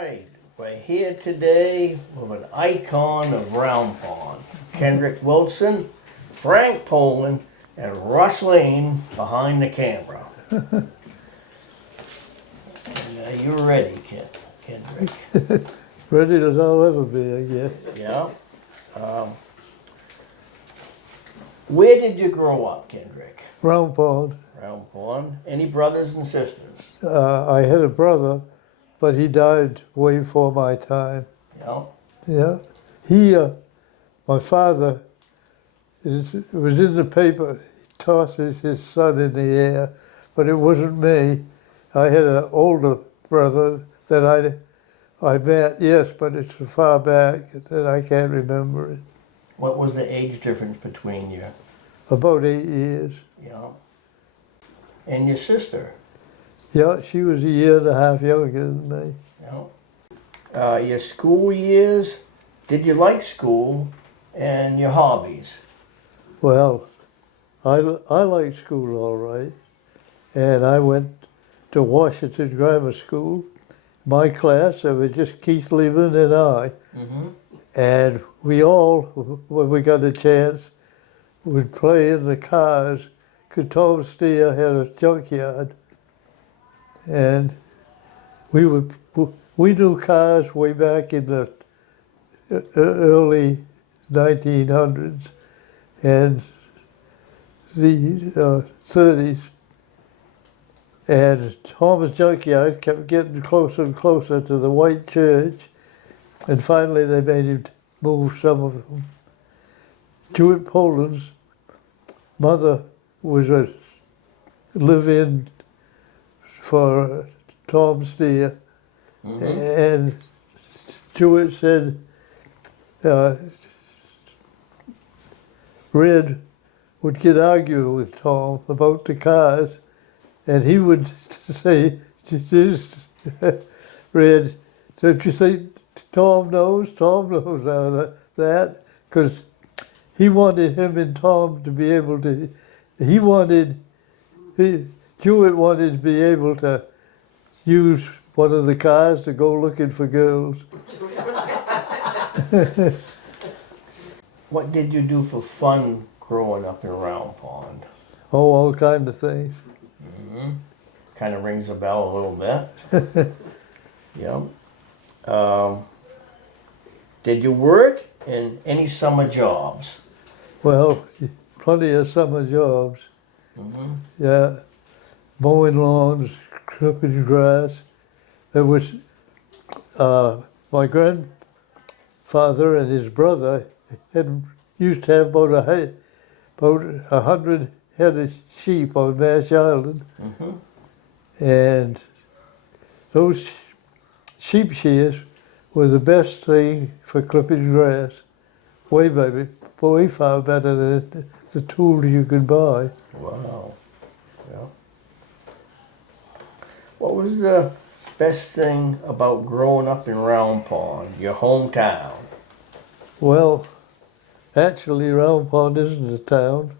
right, we're here today with an icon of Round Pond. Kendrick Wilson, Frank Poland, and Russ Lane behind the camera. You're ready, Kendrick. Ready as I'll ever be, I guess. Yeah. Where did you grow up, Kendrick? Round Pond. Round Pond. Any brothers and sisters? I had a brother, but he died way before my time. Yeah. Yeah. He, my father, it was in the paper, he tosses his son in the air, but it wasn't me. I had an older brother that I met, yes, but it's so far back that I can't remember it. What was the age difference between you? About 8 years. Yeah. And your sister? Yeah, she was a year and a half younger than me. Yeah. Your school years, did you like school, and your hobbies? Well, I liked school all right, and I went to Washington Grammar School. My class, it was just Keith Lehman and I, and we all, when we got a chance, would play in the cars, because Tom Steer had a junkyard, and we knew cars way back in the early 1900s and the 30s. And Tom's junkyard kept getting closer and closer to the white church, and finally they made him move some of them. Jewett Poland's mother was a live-in for Tom Steer, and Jewett said Red would get arguing with Tom about the cars, and he would say, Red, don't you think Tom knows? Tom knows how that, because he wanted him and Tom to be able to, Jewett wanted to be able to use one of the cars to go looking for girls. What did you do for fun growing up in Round Pond? Oh, all kinds of things. Kind of rings a bell a little bit. Yeah. Did you work in any summer jobs? Well, plenty of summer jobs. Yeah, mowing lawns, clipping grass. There was my grandfather and his brother used to have about 100 head of sheep on Mash Island, and those sheep shears were the best thing for clipping grass. Way far better than the tools you could buy. Wow. Yeah. What was the best thing about growing up in Round Pond, your hometown? Well, actually Round Pond isn't a town,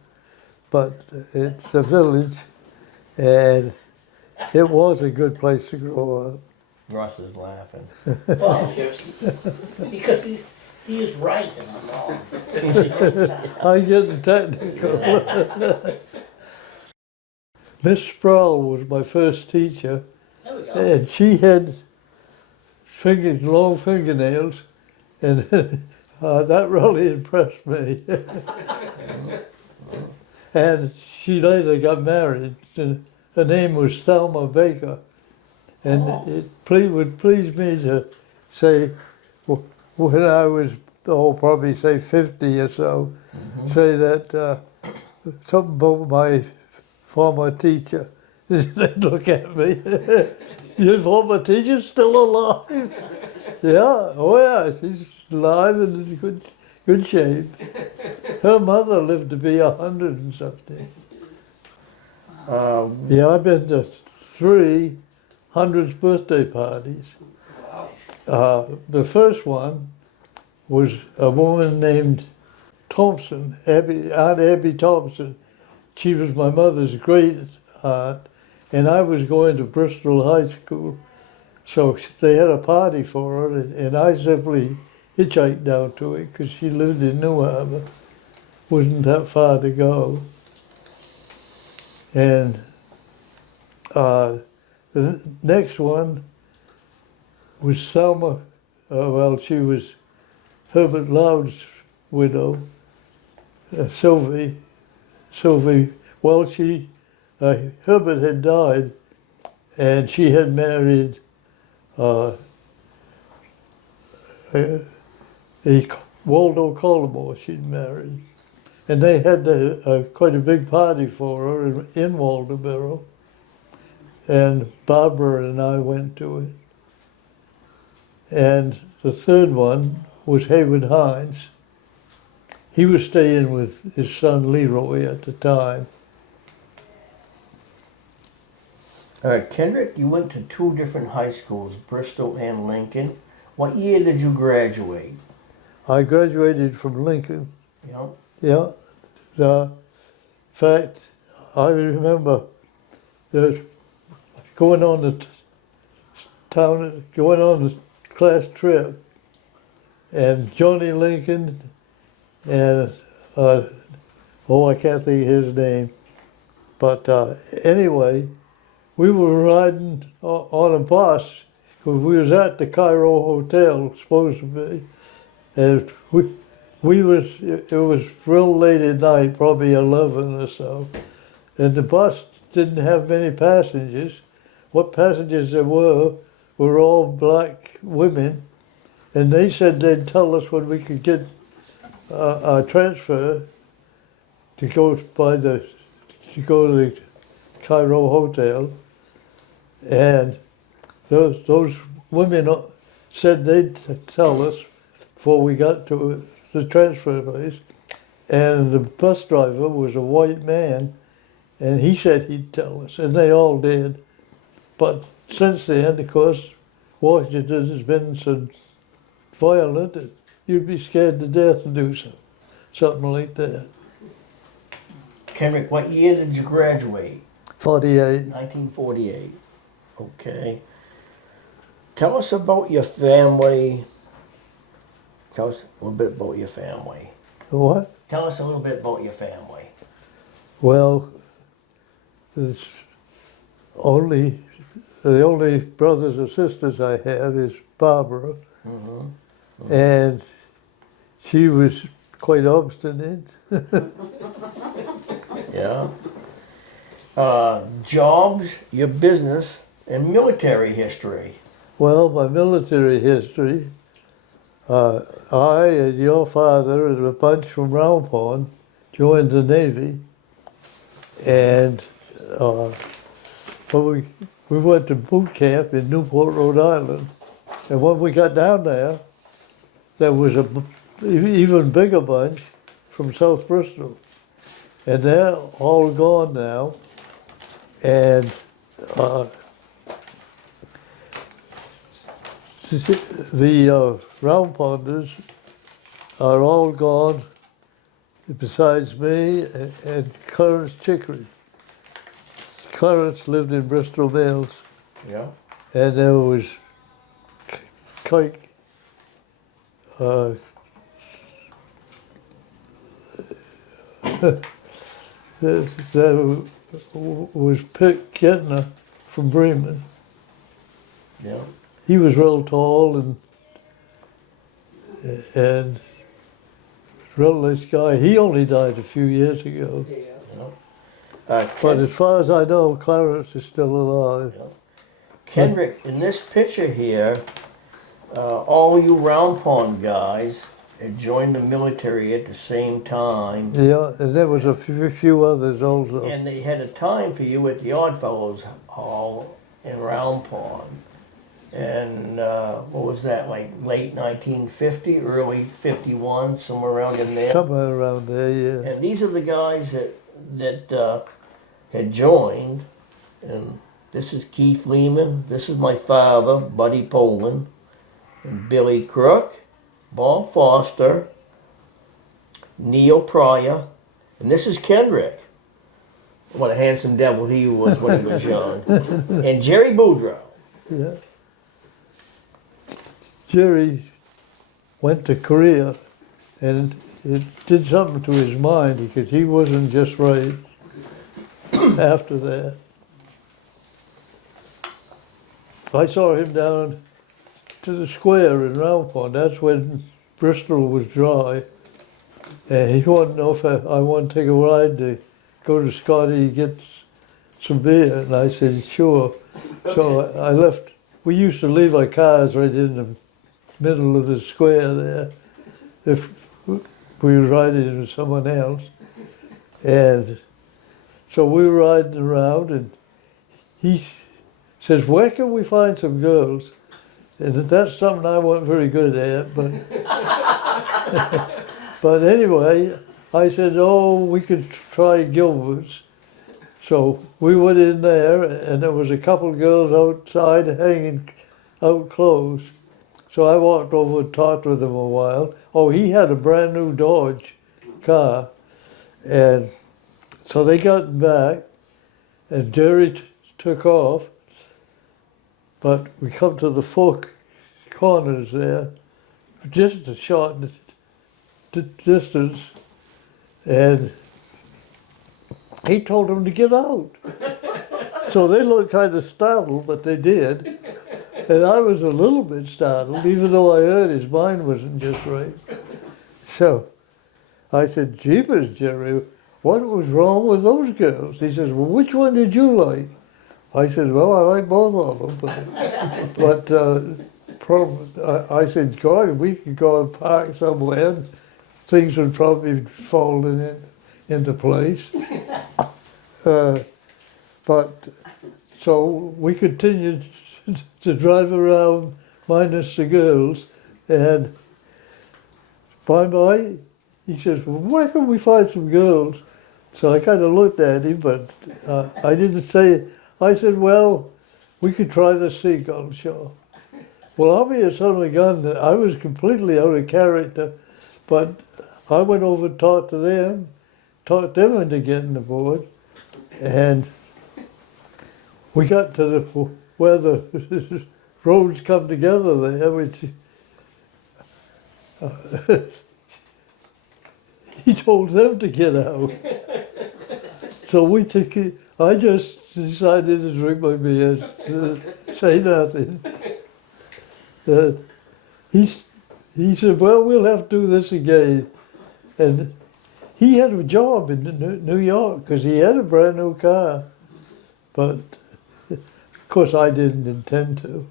but it's a village, and it was a good place to grow up. Russ is laughing. Well, because he is right and I'm wrong. I'm getting technical. Miss Sproul was my first teacher, There we go. and she had long fingernails, and that really impressed me. And she later got married, and her name was Thelma Baker, and it would please me to say, when I was, probably say 50 or so, say that something about my former teacher. They'd look at me. Your former teacher's still alive? Yeah, oh yeah, she's alive and in good shape. Her mother lived to be 100 and something. Yeah, I've been to 3 100th birthday parties. The first one was a woman named Thompson, Aunt Abby Thompson. She was my mother's great aunt, and I was going to Bristol High School. So they had a party for her, and I simply hitchhiked down to it because she lived in New Harbor. Wasn't that far to go. And the next one was Selma. Well, she was Herbert Loud's widow, Sylvie. Sylvie. Well, Herbert had died, and she had married a Waldo Collimore. She'd married, and they had quite a big party for her in Waldoboro. And Barbara and I went to it. And the third one was Hayward Hines. He was staying with his son Leroy at the time. Kendrick, you went to two different high schools, Bristol and Lincoln. What year did you graduate? I graduated from Lincoln. You know? Yeah. In fact, I remember there's going on the class trip, and Johnny Lincoln and I can't think of his name, but anyway, we were riding on a bus because we was at the Cairo Hotel, supposed to be, and it was real late at night, probably 11 or so, and the bus didn't have many passengers. What passengers there were all black women, and they said they'd tell us when we could get our transfer to go to the Cairo Hotel, and those women said they'd tell us before we got to the transfer place, and the bus driver was a white man, and he said he'd tell us, and they all did. But since then, of course, Washington has been so violent that you'd be scared to death to do something like that. Kendrick, what year did you graduate? 48. 1948. Okay. Tell us about your family. Tell us a little bit about your family. What? Tell us a little bit about your family. Well, there's the only brothers or sisters I have is Barbara, and she was quite obstinate. Yeah. Jobs, your business, and military history. Well, my military history, I and your father and a bunch from Round Pond joined the Navy, and when we went to boot camp in Newport, Rhode Island, and when we got down there was a even bigger bunch from South Bristol, and they're all gone now, and the Round Ponders are all gone besides me and Clarence Chicory. Clarence lived in Bristol Mills, Yeah. and there was Kike, there was Pitt Kettner from Bremen. Yeah. He was real tall and real nice guy. He only died a few years ago. Yeah. But as far as I know, Clarence is still alive. Kendrick, in this picture here, all you Round Pond guys had joined the military at the same time. Yeah, and there was a few others also. And they had a time for you at the Oddfellows Hall in Round Pond. And what was that, like late 1950, early 51, somewhere around in there? Somewhere around there, yeah. And these are the guys that had joined. And this is Keith Lehman. This is my father, Buddy Poland, and Billy Crook, Bob Foster, Neil Pryor, and this is Kendrick. What a handsome devil he was when he was young. And Jerry Boudreaux. Yeah. Jerry went to Korea, and it did something to his mind because he wasn't just right after that. I saw him down to the square in Round Pond. That's when Bristol was dry. And he wanted to know if I wanted to take a ride to go to Scotty and get some beer. And I said, sure. So I left. We used to leave our cars right in the middle of the square there if we were riding with someone else. And so we were riding around, and he says, where can we find some girls? And that's something I wasn't very good at, but but anyway, I said, oh, we could try Gilbert's. So we went in there, and there was a couple of girls outside hanging out clothes. So I walked over and talked with him a while. Oh, he had a brand new Dodge car, and so they got back, and Jerry took off. But we come to the four corners there, just a short distance, and he told them to get out. So they looked kind of startled, but they did. And I was a little bit startled, even though I heard his mind wasn't just right. So I said, jeepers, Jerry, what was wrong with those girls? He says, well, which one did you like? I said, well, I like both of them, but I said, God, we could go and park somewhere, and things would probably fall into place. But so we continued to drive around minus the girls, and by and by, he says, well, where can we find some girls? So I kind of looked at him, but I didn't say. I said, well, we could try the Seagull Show. Well, I'll be a son of a gun. I was completely out of character, but I went over and talked them into getting aboard, and we got to where the roads come together there, which he told them to get out. So we took it. I just decided to drink my beer, say nothing. He said, well, we'll have to do this again. And he had a job in New York because he had a brand new car. But, of course, I didn't intend to.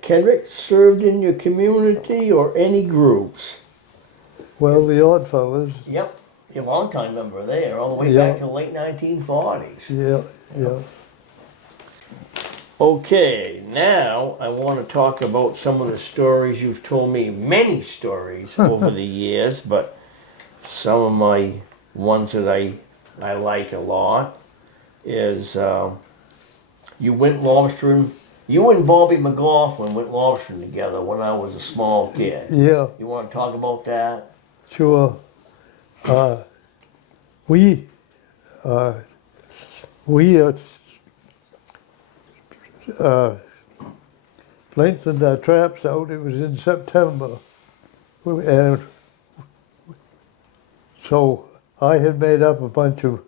Kendrick served in your community or any groups? Well, the Oddfellows. Yep. You're a long time member there, all the way Yeah. back to the late 1940s. Yeah, yeah. Okay, now I want to talk about some of the stories you've told me, many stories over the years, but some of my ones that I like a lot is you went lobstering. You and Bobby McLaughlin went lobstering together when I was a small kid. Yeah, You want to talk about that? sure. We lengthened our traps out. It was in September. And so I had made up a bunch of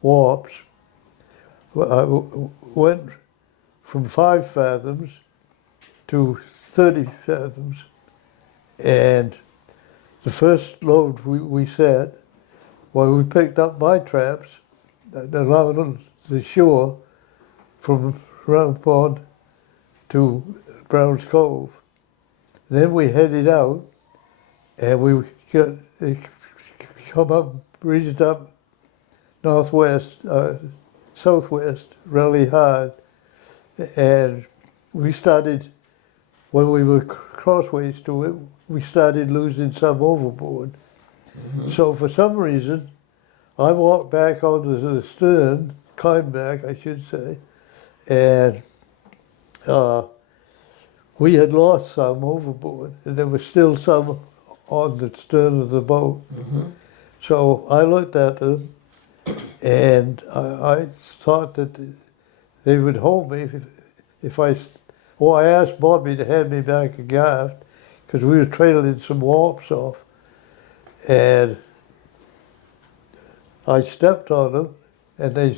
warps. I went from 5 fathoms to 30 fathoms. And the first load we set, well, we picked up my traps along the shore from Round Pond to Brown's Cove. Then we headed out, and we reached up northwest, southwest really hard, and we started, when we were crossways to it, we started losing some overboard. Mm-hmm. So for some reason, I walked back onto the stern, climbed back, I should say, and we had lost some overboard, and there was still some on the stern of the boat. Mm-hmm. So I looked at them, and I thought that they would hold me if I Well, I asked Bobby to hand me back a gaff because we were trailing some warps off. And I stepped on them and they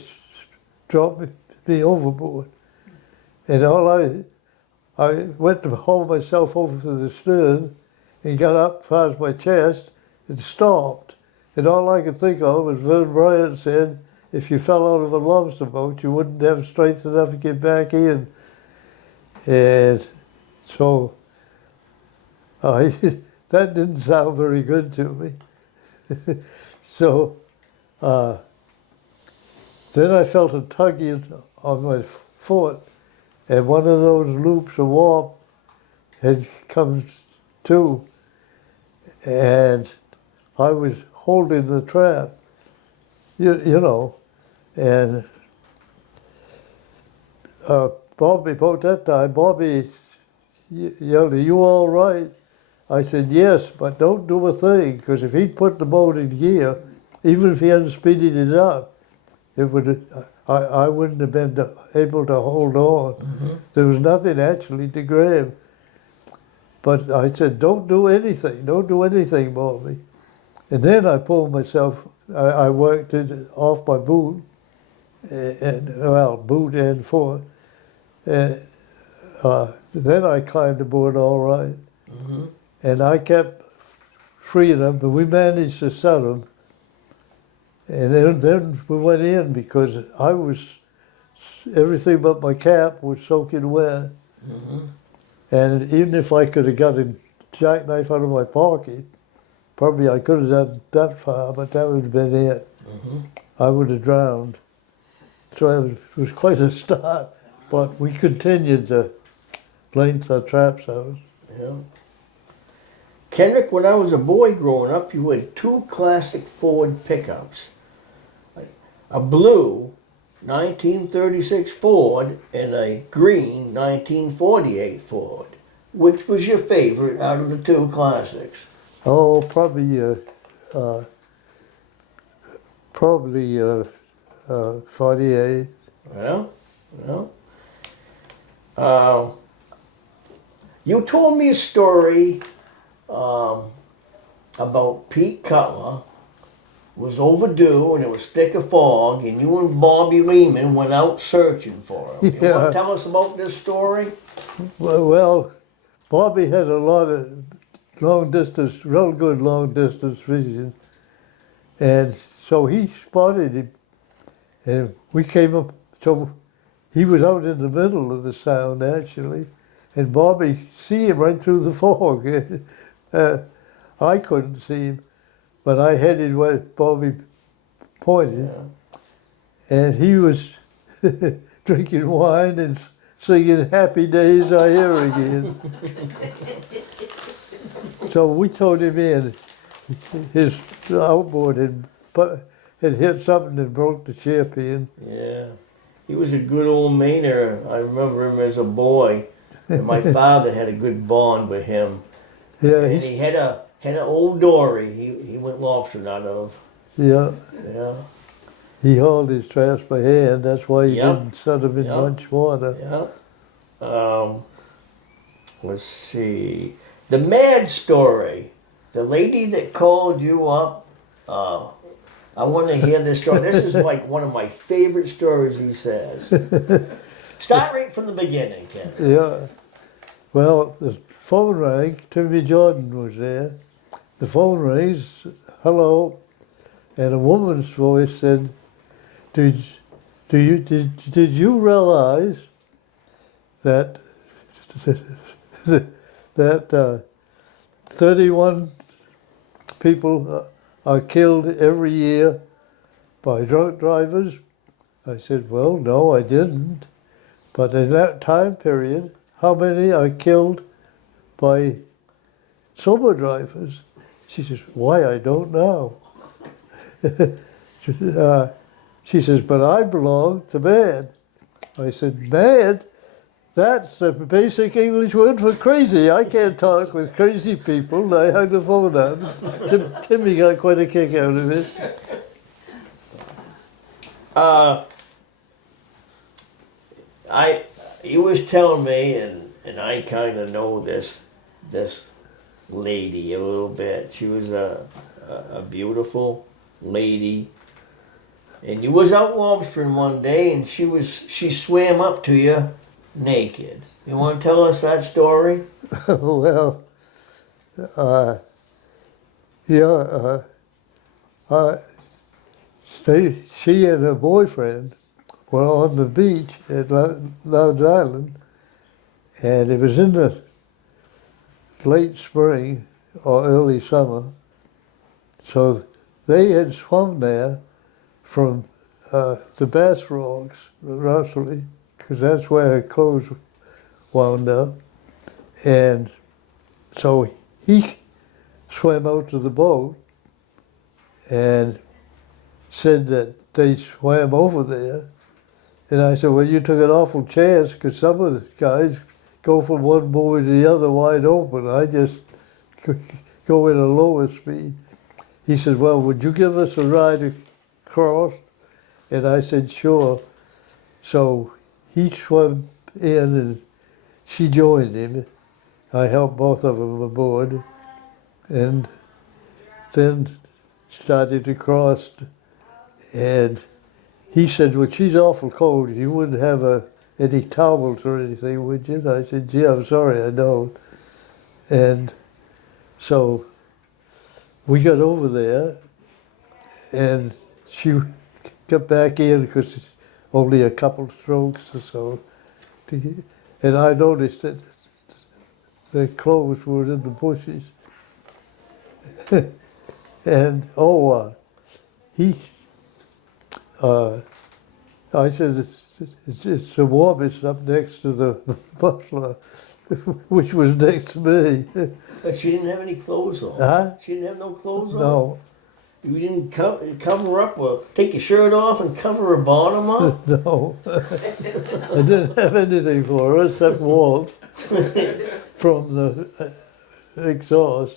dropped me overboard. And I went to haul myself over to the stern and got up as far as my chest and stopped. And all I could think of was Vern Bryant said, if you fell out of a lobster boat, you wouldn't have strength enough to get back in. And so that didn't sound very good to me. So then I felt a tugging on my foot, and one of those loops of warp had come to, and I was holding the trap, you know, and Bobby, about that time, Bobby yelled, "Are you all right?" I said, "Yes, but don't do a thing, because if he'd put the boat in gear, even if he hadn't speeded it up, it would, I wouldn't have been able to hold on. There was nothing actually to grab. But I said, don't do anything, Bobby. And then I pulled myself, I worked it off my boot, boot and foot. And then I climbed aboard all right. And I kept freeing them, but we managed to set them. And then we went in because everything but my cap was soaking wet. And even if I could have got a jackknife out of my pocket, probably I could have done that far, but that would have been it. I would have drowned. So it was quite a start, but we continued to length our traps out. Yeah. Kendrick, when I was a boy growing up, you had two classic Ford pickups. A blue 1936 Ford and a green 1948 Ford. Which was your favorite out of the two classics? Oh, probably 48. Well. You told me a story about Pete Cutler was overdue and it was thick of fog, and you and Bobby Lehman went out searching for him. You want to tell us about this story? Well, Bobby had a lot of real good long distance vision. And so he spotted him, and we came up, so he was out in the middle of the sound actually, and Bobby see him right through the fog. I couldn't see him, but I headed where Bobby pointed, and he was drinking wine and singing "Happy Days Are Here Again." So we towed him in. His outboard had hit something and broke the champion. Yeah. He was a good old Mainer. I remember him as a boy. And my father had a good bond with him. Yeah, and he had an old dory he went lobstering out of. Yeah. Yeah. He hauled his traps by hand. That's why he Yep. didn't set them in Yep. much water. Yeah. Let's see. The Mad story. The lady that called you up. I want to hear this story. This is like one of my favorite stories he says. Start right from the beginning, Ken. Yeah. Well, the phone rang. Timmy Jordan was there. The phone rings. Hello. And a woman's voice said, Did you realize that 31 people are killed every year by drunk drivers? I said, well, no, I didn't. But in that time period, how many are killed by sober drivers? She says, why, I don't know. She says, but I belong to mad. I said, mad? That's the basic English word for crazy. I can't talk with crazy people. I hung the phone up. Timmy got quite a kick out of it. He was telling me, and and I kind of know this lady a little bit. She was a beautiful lady, and you was out lobstering one day, and she swam up to you naked. You want to tell us that story? Well, uh, yeah, she and her boyfriend were on the beach at Loud's Island, and it was in the late spring or early summer. So they had swum there from the Bass Rocks, roughly, because that's where her clothes wound up. And so he swam out to the boat and said that they swam over there. And I said, well, you took an awful chance because some of the guys go from one buoy to the other wide open. I just go at a lower speed. He said, well, would you give us a ride across? And I said, sure. So he swam in and she joined him. I helped both of them aboard and then started to cross. And he said, well, she's awful cold. You wouldn't have any towels or anything, would you? And I said, gee, I'm sorry, I don't. And so we got over there, and she got back in because only a couple strokes or so. And I noticed that the clothes were in the bushes. And he, I said, it's the warmest up next to the butler, which was next to me. But she didn't have any clothes on. Huh? She didn't have no clothes on. No, You didn't cover up or take your shirt off and cover her bottom up? no. I didn't have anything for her except warmth from the exhaust.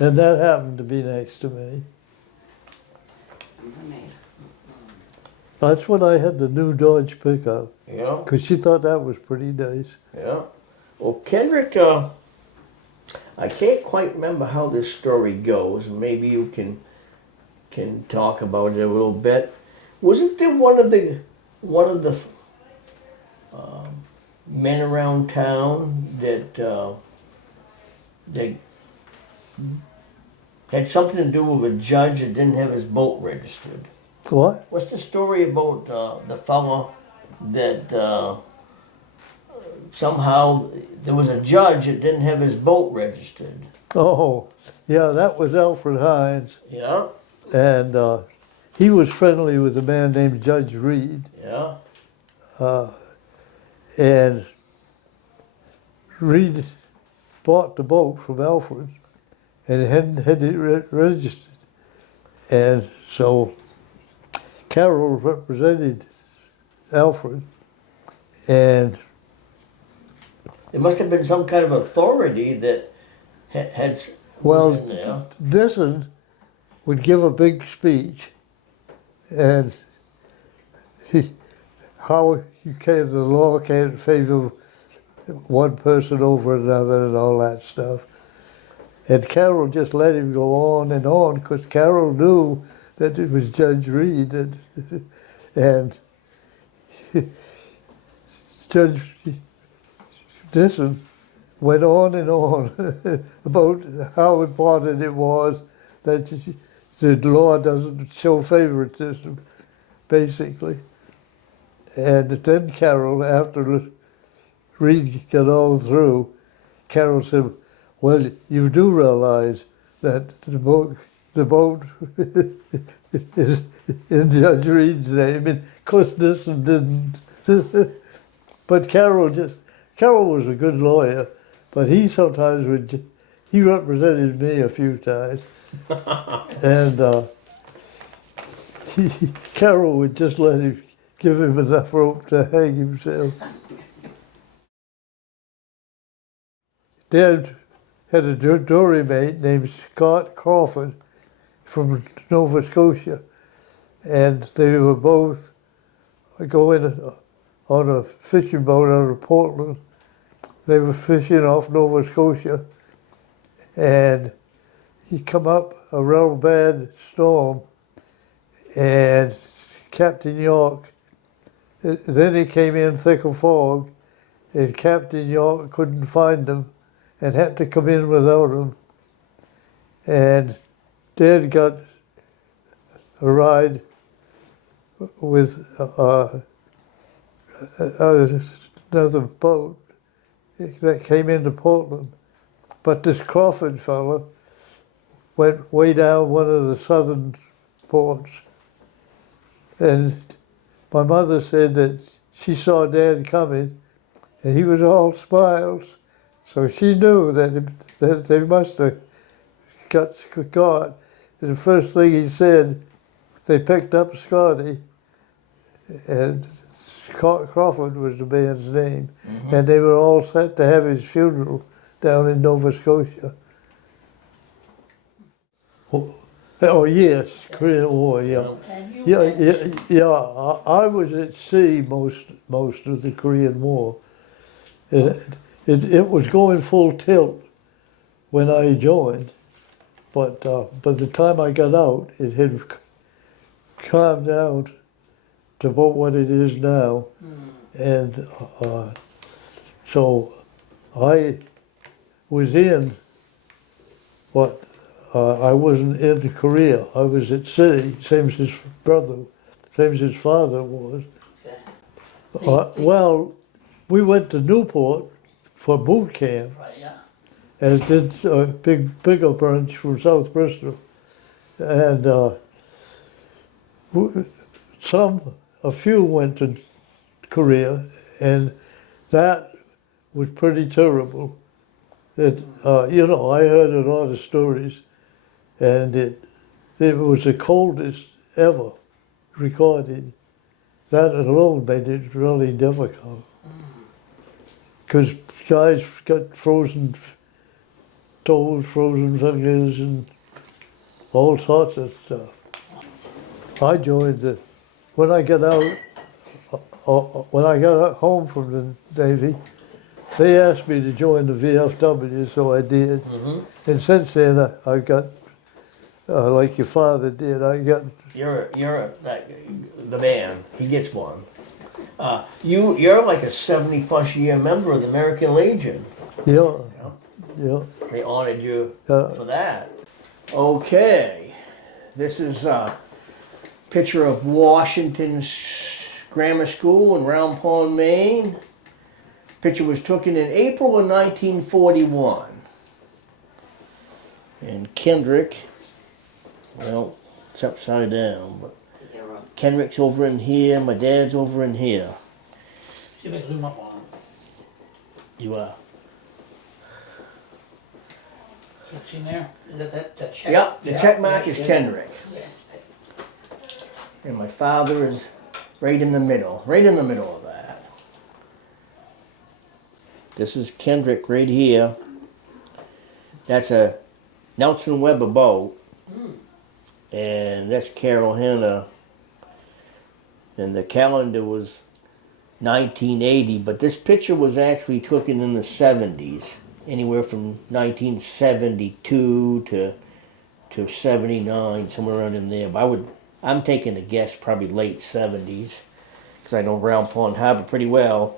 And that happened to be next to me. That's when I had the new Dodge pickup, Yeah, because she thought that was pretty nice. yeah. Well, Kendrick, I can't quite remember how this story goes. Maybe you can talk about it a little bit. Wasn't there one of the men around town that had something to do with a judge that didn't have his boat registered? What? What's the story about the fella that somehow there was a judge that didn't have his boat registered? Oh, yeah, that was Alfred Hines. Yeah, And he was friendly with a man named Judge Reed. yeah, And Reed bought the boat from Alfred and hadn't had it registered. And so Carol represented Alfred, and there must have been some kind of authority that had well, was in there. Disson would give a big speech, and how the law can't favor one person over another and all that stuff. And Carol just let him go on and on because Carol knew that it was Judge Reed and Judge Disson went on and on about how important it was that the law doesn't show favoritism, basically. And then Carol, after Reed got all through, Carol said, well, you do realize that the boat is in Judge Reed's name, and of course Disson didn't. But Carol was a good lawyer, but he sometimes he represented me a few times. And Carol would just let him, give him enough rope to hang himself. Dad had a jury mate named Scott Crawford from Nova Scotia, and they were both going on a fishing boat out of Portland, they were fishing off Nova Scotia, and he come up a real bad storm, and Captain York, then he came in thick of fog, and Captain York couldn't find them and had to come in without him. And Dad got a ride with another boat that came into Portland. But this Crawford fella went way down one of the southern ports. And my mother said that she saw Dad coming and he was all smiles. So she knew that they must have got caught. And the first thing he said, they picked up Scotty, and Crawford was the man's name. Mm-hmm. And they were all set to have his funeral down in Nova Scotia. Oh yes, Korean War, yeah. And you Yeah. I was at sea most of the Korean War. It was going full tilt when I joined, but by the time I got out, it had calmed down to about what it is now, and so I was in, but I wasn't in Korea. I was at sea, same as his brother, same as his father was. Well, we went to Newport for boot camp, right, yeah. as did a bigger bunch from South Bristol, and a few went to Korea, and that was pretty terrible. I heard a lot of stories, and it was the coldest ever recorded. That alone made it really difficult. Because guys got frozen toes, frozen fingers, and all sorts of stuff. I joined when I got out, when I got home from the Navy, they asked me to join the VFW, so I did. Mm-hmm. And since then, I got, like your father did, I got. You're the man. He gets one. You're like a 70+ year member of the American Legion. Yeah, yeah. They honored you for that. Okay, this is a picture of Washington's Grammar School in Round Pond, Maine. Picture was taken in April of 1941. And Kendrick, well, it's upside down, but Kendrick's over in here, my dad's over in here. See if I can zoom up on him. You are. See there? Is that check? Yep, the check mark is Yeah. Kendrick. Yeah. And my father is right in the middle of that. This is Kendrick right here. That's a Nelson Weber boat. And that's Carol Hanna. And the calendar was 1980, but this picture was actually taken in the 70s. Anywhere from 1972 to 79, somewhere around in there. But I'm taking a guess, probably late 70s, because I know Round Pond Harbor pretty well.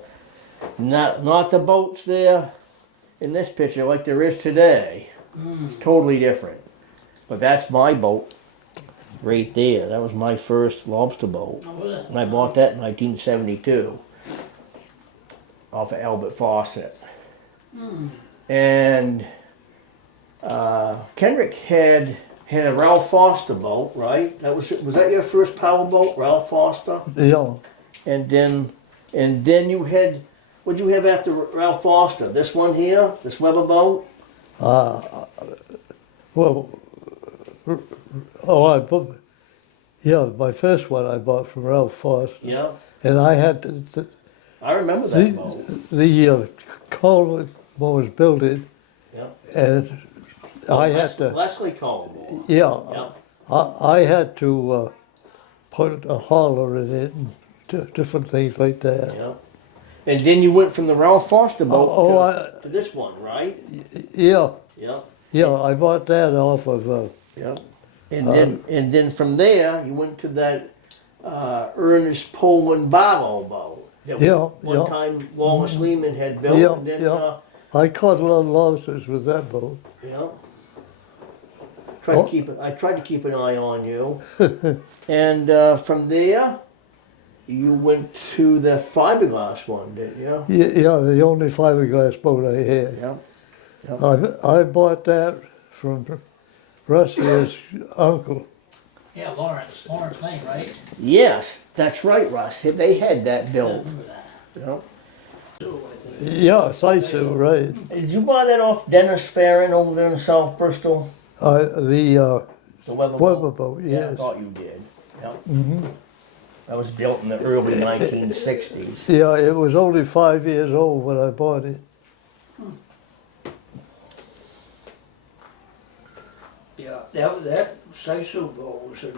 Not the boats there in this picture like there is today. It's totally different. But that's my boat right there. That was my first lobster boat. Oh, was it? And I bought that in 1972 off of Albert Fawcett. And Kendrick had a Ralph Foster boat, right? Was that your first power boat, Ralph Foster? Yeah. And then you had, what'd you have after Ralph Foster? This one here, this Weber boat? Well, my first one I bought from Ralph Foster. Yeah, And I had I remember that boat. the Coleman was building, Yeah. and I had to. Leslie Coleman. Yeah, Yeah. I had to put a hauler in it and different things like that. Yeah. And then you went from the Ralph Foster boat Oh, to this one, right? yeah, Yep. yeah, I bought that off of, Yep. And then from there you went to that Ernest Poland Barlow boat. That Yeah, one yeah. time Wallace Lehman had built, Yeah, and then yeah. I caught a lot of lobsters with that boat. Oh. I tried to keep an eye on you. And from there, you went to the fiberglass one, didn't you? Yeah, the only fiberglass boat I had. Yep. I bought that from Russ's uncle. Yeah, Lawrence Lane, right? Yes, that's right, Russ. They had that I built. remember that. Yep. So, I think. Yeah, Saisu, right. Did you buy that off Dennis Farron over there in South Bristol? The The Weber Weber boat? boat, Yeah, I yes. thought you did. Yep. That was built in the early 1960s. Yeah, it was only 5 years old when I bought it. Yeah, that Saisu boat was a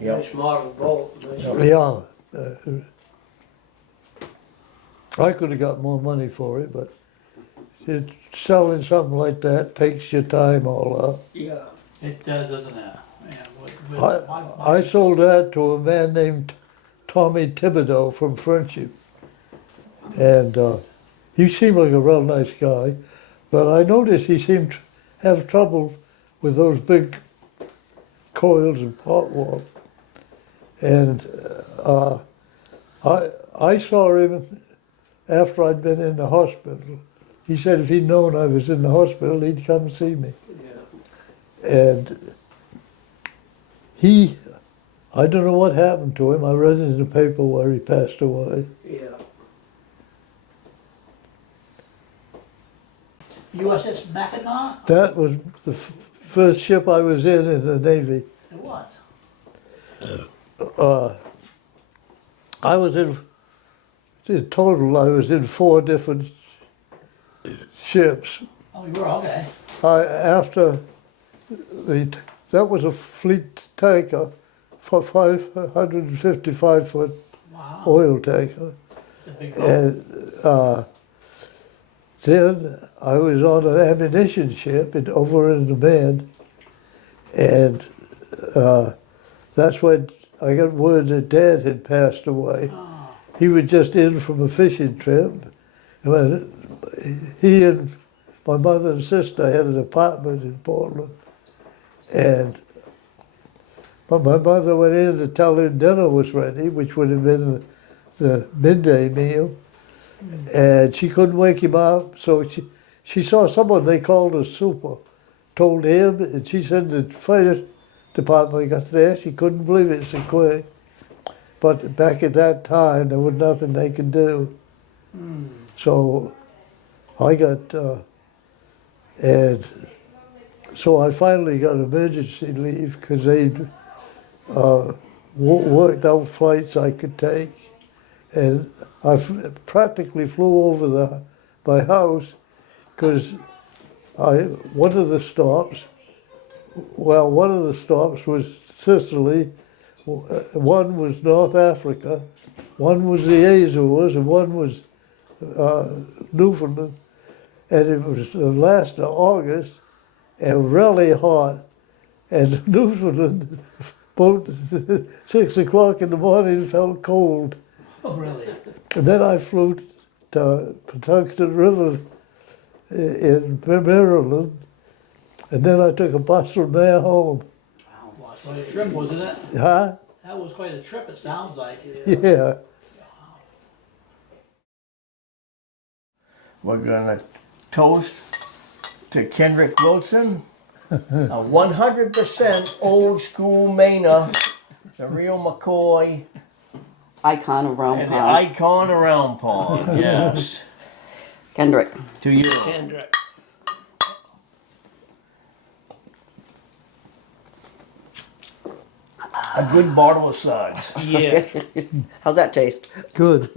nice model boat. Nice. Yeah. I could have got more money for it, but selling something like that takes your time all up. Yeah, It does, doesn't it? Yeah, I sold that to a man named Tommy Thibodeau from Friendship. And he seemed like a real nice guy, but I noticed he seemed to have trouble with those big coils and pot wall. And I saw him after I'd been in the hospital. He said if he'd known I was in the hospital, he'd come see me. yeah. And I don't know what happened to him. I read in the paper where he passed away. Yeah. USS Mackinac? That was the first ship I was in the Navy. It was. I was in total, I was in 4 different ships. Oh, you were, okay. After that was a fleet tanker, for 555-foot Wow. oil tanker. It's a big boat. And then I was on an ammunition ship over in the Bend, and that's when I got word that Dad had passed away. Oh, He was just in from a fishing trip. And he and my mother and sister had an apartment in Portland, and my mother went in to tell him dinner was ready, which would have been the midday meal. And she couldn't wake him up, so she saw someone they called a super, told him, and she said the fire department got there. She couldn't believe it so quick. But back at that time, there was nothing they could do. So I got, and so I finally got emergency leave because they'd worked out flights I could take. And I practically flew over my house because one of the stops was Sicily, one was North Africa, one was the Azores, and one was Newfoundland. And it was the last of August and really hot. And Newfoundland, about 6 o'clock in the morning, felt cold. oh, really? And then I flew to Patuxent River in Maryland, and then I took a bus from there home. Wow, quite a trip, wasn't it? Huh? That was quite a trip, it sounds like. Yeah. We're gonna toast to Kendrick Wilson, a 100% old school Mainer, the real McCoy, Icon of Round and the Pond. icon around pond. Yes, Kendrick. to you. Kendrick. A good bottle of suds. Yeah. How's that taste? Good.